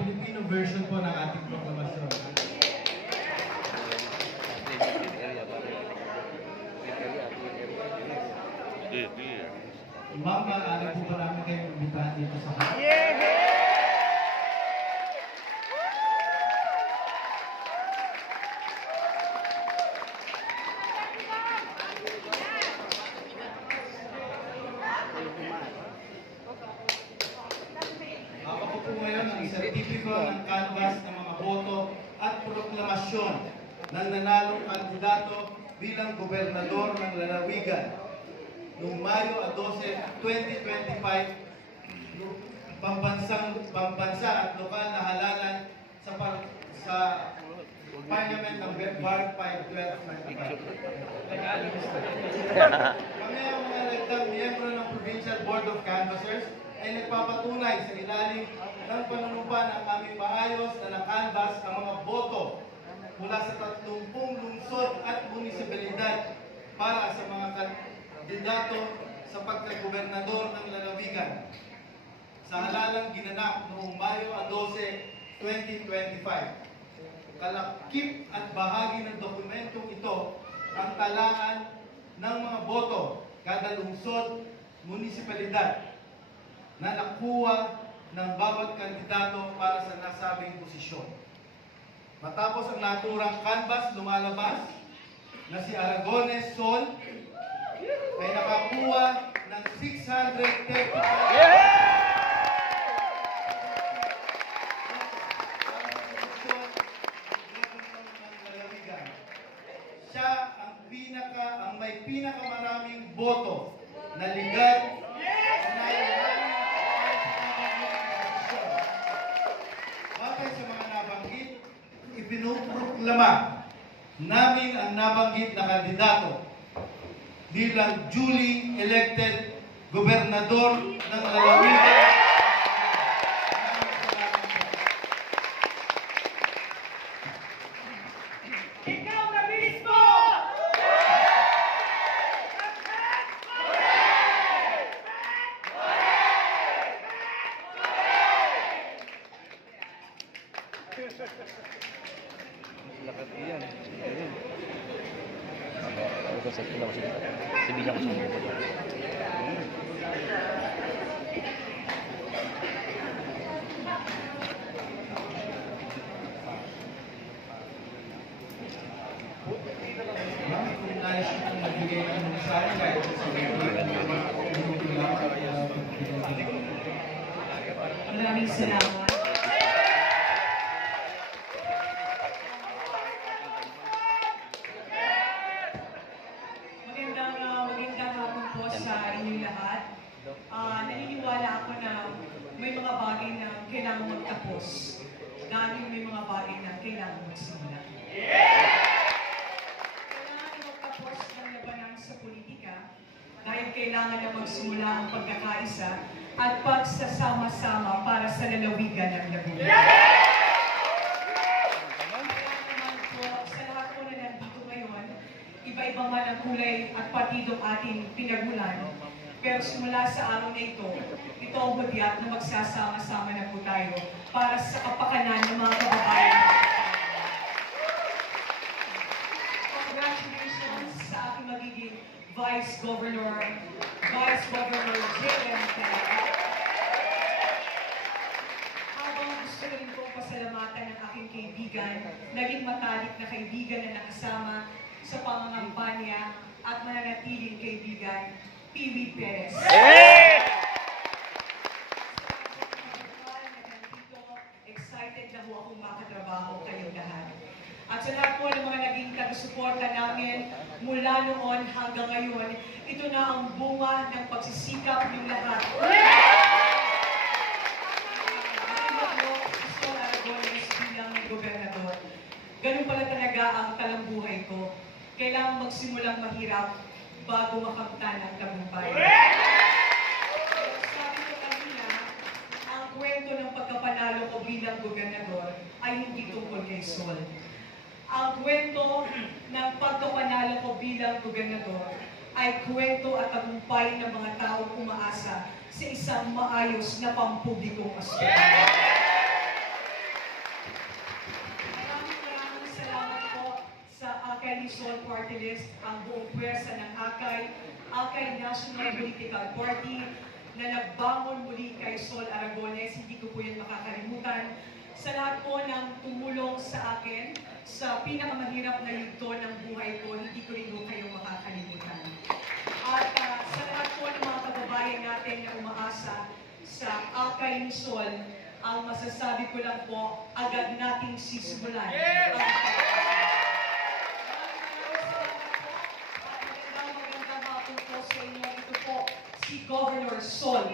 Filipino version po ng ating proklamasyon. Ma'am, maaari po ba namin kayong imbitahan dito sa harap? Ako po ang sertipiko ng canvas ng mga boto at proklamasyon ng nanalong kandidato bilang gobernador ng lalawigan noong Mayo 12, 2025 pambansang pambansa at lokal na halalan sa par, sa Parliament ng Bar 512 Kami ang mga electang miyembro ng Provincial Board of Canvassers ay nagpapatunay sa ilalim ng panunumpa ng aming maayos na nakanvas ang mga boto mula sa 30 lungsod at munisipalidad para sa mga kandidato sa pagkagobernador ng lalawigan sa halalang ginanap noong Mayo 12, 2025. Kalakip at bahagi ng dokumentong ito ang talaan ng mga boto kada lungsod, munisipalidad na nakuha ng bawat kandidato para sa nasabing posisyon. Matapos ang naturang canvas lumalabas na si Aragones Sol ay nakakuha ng 635 siya ang pinaka ang may pinakamaraming boto na legal ipinuproklama namin ang nabanggit na kandidato bilang duly elected gobernador ng lalawigan. Ikaw na mismo! Lakat yan. Ayun. Ako ko sa kila ko sa Sibilang ko sa Ah, naniniwala ako na may mga bagay na kailangan magtapos. Dahil may mga bagay na kailangan magsimula. Kailangan na magtapos ng labanan sa politika dahil kailangan na magsimula ang pagkakaisa at pagsasama-sama para sa lalawigan ng Laguna. Ngayon, iba-ibang man ang kulay at partidong ating pinagulan. Pero simula sa araw na ito, ito ang hudyat na magsasama-sama na po tayo para sa kapakanan ng mga kababayan. Congratulations sa aking magiging Vice Governor, Vice Governor J.M. Habang gusto rin kong pasalamatan ng aking kaibigan, naging matalik na kaibigan na nakasama sa pangangampanya at mananatiling kaibigan, Pili Perez. Excited na ho akong makatrabaho kayo lahat. At sa lahat po ng mga naging taga-suporta namin mula noon hanggang ngayon, ito na ang bunga ng pagsisikap ng lahat. Gobernador. Ganun pala talaga ang talambuhay ko. Kailangan magsimulang mahirap bago makamtan ang tagumpay. Sabi ko kanina, ang kwento ng pagkapanalo ko bilang gobernador ay hindi tungkol kay Sol. Ang kwento ng pagkapanalo ko bilang gobernador ay kwento at tagumpay ng mga taong umaasa sa isang maayos na pampublikong aspeto. Luzon Party List, ang buong pwersa ng Akay, Akay National Political Party, na nagbangon muli kay Sol Aragones, hindi ko po yan makakalimutan. Sa lahat po ng tumulong sa akin, sa pinakamahirap na yugto ng buhay ko, hindi ko rin po kayo makakalimutan. At ah, sa lahat po ng mga kababayan natin na umaasa sa Akay Luzon, ang masasabi ko lang po, agad nating sisimulan. ang Magandang governor son.